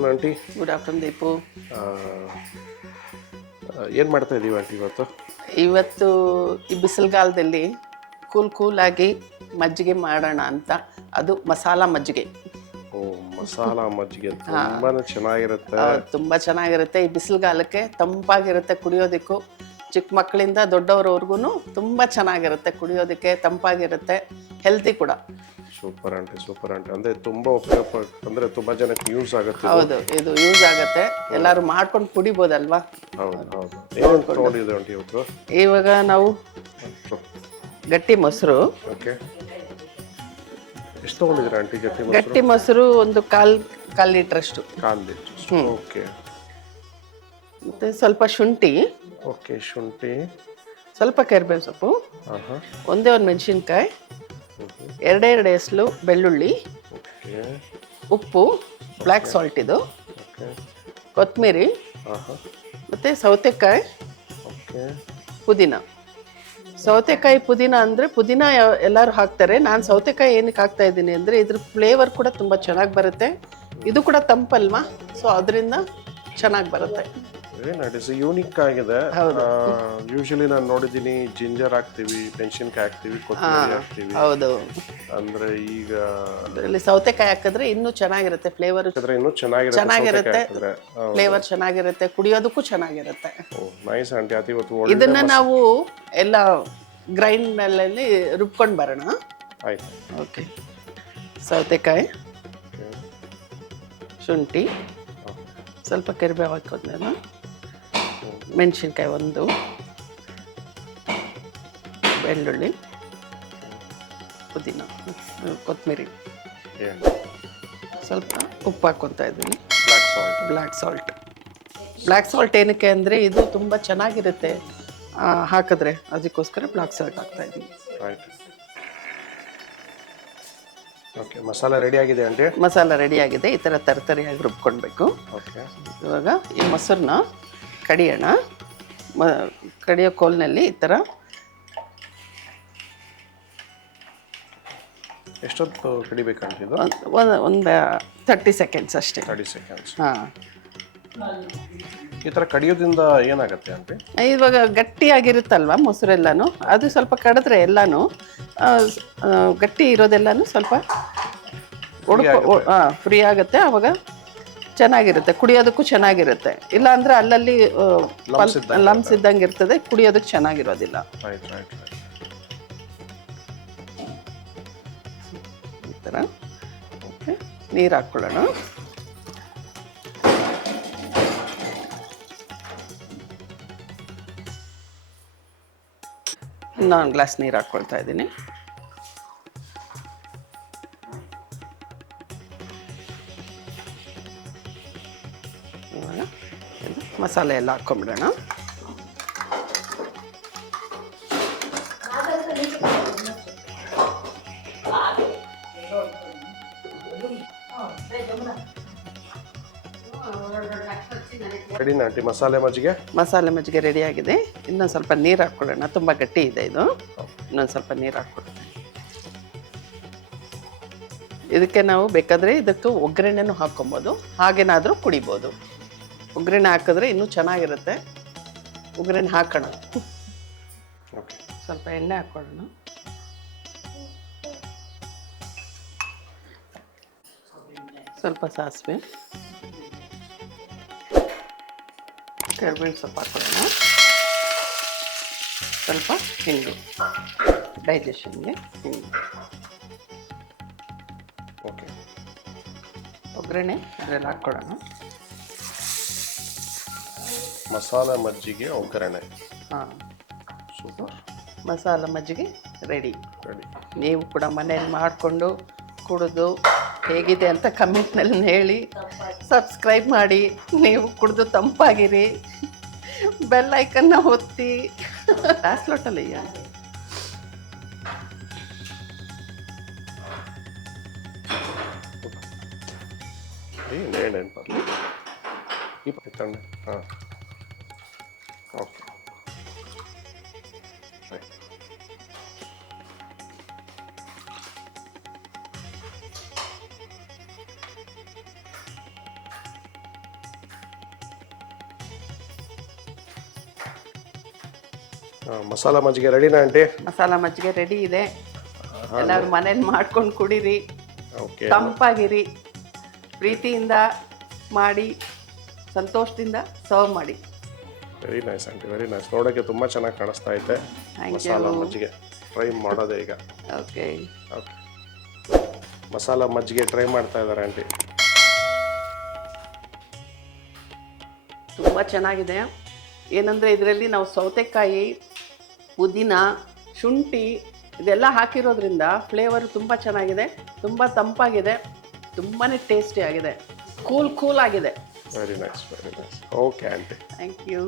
Afternoon aunty. Good afternoon Deepu. ಏನು ಮಾಡ್ತಾ ಇದ್ದೀವಿ ಆಂಟಿ ಇವತ್ತು? ಇವತ್ತು ಈ ಬಿಸಿಲುಗಾಲದಲ್ಲಿ ಕೂಲಾಗಿ ಮಜ್ಜಿಗೆ ಮಾಡೋಣ ಅಂತ. ಅದು ಮಸಾಲ ಮಜ್ಜಿಗೆ. ಓ, ಮಸಾಲ ಮಜ್ಜಿಗೆ ತುಂಬಾ ಚೆನ್ನಾಗಿರುತ್ತೆ. ತುಂಬ ಚೆನ್ನಾಗಿರುತ್ತೆ. ಈ ಬಿಸಿಲುಗಾಲಕ್ಕೆ ತಂಪಾಗಿರುತ್ತೆ ಕುಡಿಯೋದಕ್ಕೂ. ಚಿಕ್ಕ ಮಕ್ಕಳಿಂದ ದೊಡ್ಡವರವರೆಗೂ ತುಂಬ ಚೆನ್ನಾಗಿರುತ್ತೆ ಕುಡಿಯೋದಕ್ಕೆ, ತಂಪಾಗಿರುತ್ತೆ, ಹೆಲ್ತಿ ಕೂಡ. Super aunty, super aunty. ಅಂದರೆ ತುಂಬ ಉಪಯೋಗ, ಅಂದರೆ ತುಂಬ ಜನಕ್ಕೆ ಯೂಸ್ ಆಗುತ್ತೆ. ಹೌದು, ಇದು ಯೂಸ್ ಆಗುತ್ತೆ. ಎಲ್ಲರೂ ಮಾಡ್ಕೊಂಡು ಕುಡಿಬೋದಲ್ವಾ? ಹೌದು ಹೌದು. ಏನು ತೊಗೊಂಡಿದ್ದೀವಿ ಆಂಟಿ ಇವತ್ತು? ಇವಾಗ ನಾವು ಗಟ್ಟಿ ಮೊಸರು. ಓಕೆ, ಎಷ್ಟು ತೊಗೊಂಡಿದ್ದೀರಾ ಆಂಟಿ ಗಟ್ಟಿ ಮೊಸರು? ಗಟ್ಟಿ ಮೊಸರು ಒಂದು ಕಾಲು ಲೀಟ್ರಷ್ಟು. ಕಾಲು ಲೀಟ್ರ್. ಓಕೆ. ಮತ್ತು ಸ್ವಲ್ಪ ಶುಂಠಿ. ಓಕೆ, ಶುಂಠಿ. ಸ್ವಲ್ಪ ಕರಿಬೇವು ಸೊಪ್ಪು. ಒಂದೇ ಒಂದು ಮೆಣಸಿನ್ಕಾಯಿ. ಎರಡೆರಡು ಎಸಳು ಬೆಳ್ಳುಳ್ಳಿ. ಓಕೆ. ಉಪ್ಪು, ಬ್ಲ್ಯಾಕ್ ಸಾಲ್ಟ್ ಇದು. ಓಕೆ. ಕೊತ್ತಂಬರಿ ಮತ್ತು ಸೌತೆಕಾಯಿ. ಓಕೆ. ಪುದೀನ. ಸೌತೆಕಾಯಿ ಪುದೀನ ಅಂದರೆ ಪುದೀನ ಎಲ್ಲರೂ ಹಾಕ್ತಾರೆ. ನಾನು ಸೌತೆಕಾಯಿ ಏನಕ್ಕೆ ಹಾಕ್ತಾ ಇದ್ದೀನಿ ಅಂದರೆ ಇದ್ರ ಫ್ಲೇವರ್ ಕೂಡ ತುಂಬ ಚೆನ್ನಾಗಿ ಬರುತ್ತೆ. ಇದು ಕೂಡ ತಂಪಲ್ವಾ, ಸೊ ಅದರಿಂದ ಚೆನ್ನಾಗಿ ಬರುತ್ತೆ. ಯೂನಿಕ್ ಆಗಿದೆ. ಯೂಶಲಿ ನಾನು ನೋಡಿದ್ದೀನಿ ಜಿಂಜರ್ ಹಾಕ್ತಿವಿ, ಮೆಣಸಿನ್ಕಾಯಿ ಹಾಕ್ತಿವಿ, ಕೊತ್ತಂಬರಿ ಹಾಕ್ತಿವಿ. ಹೌದು, ಅಂದ್ರೆ ಈಗ ಇದರಲ್ಲಿ ಸೌತೆಕಾಯಿ ಹಾಕಿದ್ರೆ ಇನ್ನೂ ಚೆನ್ನಾಗಿರುತ್ತೆ. ಫ್ಲೇವರ್ ಇನ್ನೂ ಚೆನ್ನಾಗಿರುತ್ತೆ, ಫ್ಲೇವರ್ ಚೆನ್ನಾಗಿರುತ್ತೆ, ಕುಡಿಯೋದಕ್ಕೂ ಚೆನ್ನಾಗಿರುತ್ತೆ. Nice aunty. ಅದು ಇವತ್ತು ಇದನ್ನ ನಾವು ಎಲ್ಲ ಗ್ರೈಂಡ್ನಲ್ಲಿ ರುಬ್ಕೊಂಡು ಬರೋಣ. ಆಯ್ತು. ಓಕೆ. ಸೌತೆಕಾಯಿ, ಶುಂಠಿ, ಸ್ವಲ್ಪ ಕರಿಬೇವು ಹಾಕೋದ್ಮೇಲೆ ಮೆಣಸಿನ್ಕಾಯಿ ಒಂದು, ಬೆಳ್ಳುಳ್ಳಿ, ಪುದೀನ, ಕೊತ್ತಂಬರಿ, ಸ್ವಲ್ಪ ಉಪ್ಪು ಹಾಕ್ಕೊತಾ ಇದ್ದೀನಿ. ಬ್ಲ್ಯಾಕ್ ಸಾಲ್ಟ್ ಏನಕ್ಕೆ ಅಂದರೆ ಇದು ತುಂಬ ಚೆನ್ನಾಗಿರುತ್ತೆ ಹಾಕಿದ್ರೆ, ಅದಕ್ಕೋಸ್ಕರ ಬ್ಲ್ಯಾಕ್ ಸಾಲ್ಟ್ ಹಾಕ್ತಾ ಇದ್ದೀನಿ. ಓಕೆ, ಮಸಾಲ ರೆಡಿ ಆಗಿದೆ ಆಂಟಿ. ಮಸಾಲ ರೆಡಿ ಆಗಿದೆ. ಈ ಥರ ತರತರಿಯಾಗಿ ರುಬ್ಕೊಳ್ಬೇಕು. ಓಕೆ. ಇವಾಗ ಈ ಮೊಸರನ್ನ ಕಡಿಯೋಣ. ಕಡಿಯೋ ಕೋಲ್ನಲ್ಲಿ ಈ ಥರ. ಎಷ್ಟೊತ್ತು ಕಡಿಬೇಕಂತ ಇದು? ಒಂದು 30 ಸೆಕೆಂಡ್ಸ್ ಅಷ್ಟೇ. 30 ಸೆಕೆಂಡ್ಸ್. ಹಾಂ. ಈ ಥರ ಕಡಿಯೋದ್ರಿಂದ ಏನಾಗುತ್ತೆ ಆಂಟಿ? ಇವಾಗ ಗಟ್ಟಿಯಾಗಿರುತ್ತಲ್ವ ಮೊಸರೆಲ್ಲನೂ, ಅದು ಸ್ವಲ್ಪ ಕಡಿದ್ರೆ ಎಲ್ಲನೂ ಗಟ್ಟಿ ಇರೋದೆಲ್ಲನೂ ಸ್ವಲ್ಪ ಫ್ರೀ ಆಗುತ್ತೆ. ಆವಾಗ ಚೆನ್ನಾಗಿರುತ್ತೆ, ಕುಡಿಯೋದಕ್ಕೂ ಚೆನ್ನಾಗಿರುತ್ತೆ. ಇಲ್ಲ ಅಂದರೆ ಅಲ್ಲಲ್ಲಿ ಲಮ್ಸ್ ಇದ್ದಂಗೆ ಇರ್ತದೆ, ಕುಡಿಯೋದಕ್ಕೆ ಚೆನ್ನಾಗಿರೋದಿಲ್ಲ. ಈ ಥರ. ಓಕೆ, ನೀರು ಹಾಕ್ಕೊಳ್ಳೋಣ. ಇನ್ನೊಂದು ಗ್ಲಾಸ್ ನೀರು ಹಾಕ್ಕೊಳ್ತಾ ಇದ್ದೀನಿ. ಇವಾಗ ಮಸಾಲೆ ಎಲ್ಲ ಹಾಕ್ಕೊಂಬಿಡೋಣ. ರೆಡಿನಾ ಆಂಟಿ ಮಸಾಲೆ ಮಜ್ಜಿಗೆ ರೆಡಿ ಆಗಿದೆ. ಇನ್ನೊಂದು ಸ್ವಲ್ಪ ನೀರು ಹಾಕ್ಕೊಳ್ಳೋಣ. ತುಂಬ ಗಟ್ಟಿ ಇದೆ ಇದು. ಇನ್ನೊಂದು ಸ್ವಲ್ಪ ನೀರು ಹಾಕ್ಕೊಳ್ಳೋಣ. ಇದಕ್ಕೆ ನಾವು ಬೇಕಾದರೆ ಇದಕ್ಕೆ ಒಗ್ಗರಣೆನೂ ಹಾಕ್ಕೊಬೋದು, ಹಾಗೇನಾದರೂ ಕುಡಿಬೋದು. ಒಗ್ಗರಣೆ ಹಾಕಿದ್ರೆ ಇನ್ನೂ ಚೆನ್ನಾಗಿರುತ್ತೆ. ಒಗ್ಗರಣೆ ಹಾಕೋಣ. ಸ್ವಲ್ಪ ಎಣ್ಣೆ ಹಾಕ್ಕೊಳ್ಳೋಣ. ಸ್ವಲ್ಪ ಸಾಸಿವೆ, ಕರಿಬೇವು ಸೊಪ್ಪು ಹಾಕ್ಕೊಳ್ಳೋಣ. ಸ್ವಲ್ಪ ಹಿಂಗು, ಡೈಜೆಷನ್ಗೆ ಹಿಂಗು. ಓಕೆ. ಒಗ್ಗರಣೆ ಅದೆಲ್ಲ ಹಾಕ್ಕೊಳ್ಳೋಣ. ಮಸಾಲ ಮಜ್ಜಿಗೆ ಒಗ್ಗರಣೆ. ಹಾಂ, ಸೂಪರ್. ಮಸಾಲ ಮಜ್ಜಿಗೆ ರೆಡಿ. ನೀವು ಕೂಡ ಮನೇಲಿ ಮಾಡಿಕೊಂಡು ಕುಡಿದು ಹೇಗಿದೆ ಅಂತ ಕಮೆಂಟ್ನಲ್ಲಿ ಹೇಳಿ. ಸಬ್ಸ್ಕ್ರೈಬ್ ಮಾಡಿ, ನೀವು ಕುಡಿದು ತಂಪಾಗಿರಿ. ಬೆಲ್ ಐಕನ್ನ ಒತ್ತಿ. ಲಾಸ್ಟ್ ಲೋಟಲ್ಲಿ ಏನೇನು ಬರಲಿ ಈ ತಂಡ. ಹಾಂ, ಓಕೆ. ಮಸಾಲ ಮಜ್ಜಿಗೆ ರೆಡಿನಾ ಆಂಟಿ? ಮಸಾಲ ಮಜ್ಜಿಗೆ ರೆಡಿ ಇದೆ. ಎಲ್ಲರೂ ಮನೇಲಿ ಮಾಡ್ಕೊಂಡು ಕುಡೀರಿ, ಓಕೆ. ತಂಪಾಗಿರಿ, ಪ್ರೀತಿಯಿಂದ ಮಾಡಿ, ಸಂತೋಷದಿಂದ ಸರ್ವ್ ಮಾಡಿ. Very nice aunty, very nice. ನೋಡೋಕ್ಕೆ ತುಂಬ ಚೆನ್ನಾಗಿ ಕಾಣಿಸ್ತಾ ಐತೆ ಮಸಾಲ ಮಜ್ಜಿಗೆ. ಟ್ರೈ ಮಾಡೋದೇ ಈಗ. ಓಕೆ ಓಕೆ, ಮಸಾಲ ಮಜ್ಜಿಗೆ ಟ್ರೈ ಮಾಡ್ತಾ ಇದ್ದಾರೆ ಆಂಟಿ. ತುಂಬ ಚೆನ್ನಾಗಿದೆ. ಏನಂದರೆ ಇದರಲ್ಲಿ ನಾವು ಸೌತೆಕಾಯಿ, ಪುದೀನ, ಶುಂಠಿ ಇದೆಲ್ಲ ಹಾಕಿರೋದ್ರಿಂದ ಫ್ಲೇವರ್ ತುಂಬ ಚೆನ್ನಾಗಿದೆ, ತುಂಬ ತಂಪಾಗಿದೆ, ತುಂಬಾ ಟೇಸ್ಟಿ ಆಗಿದೆ, ಕೂಲ್ ಆಗಿದೆ. Very nice, very nice. Okay aunty, thank you.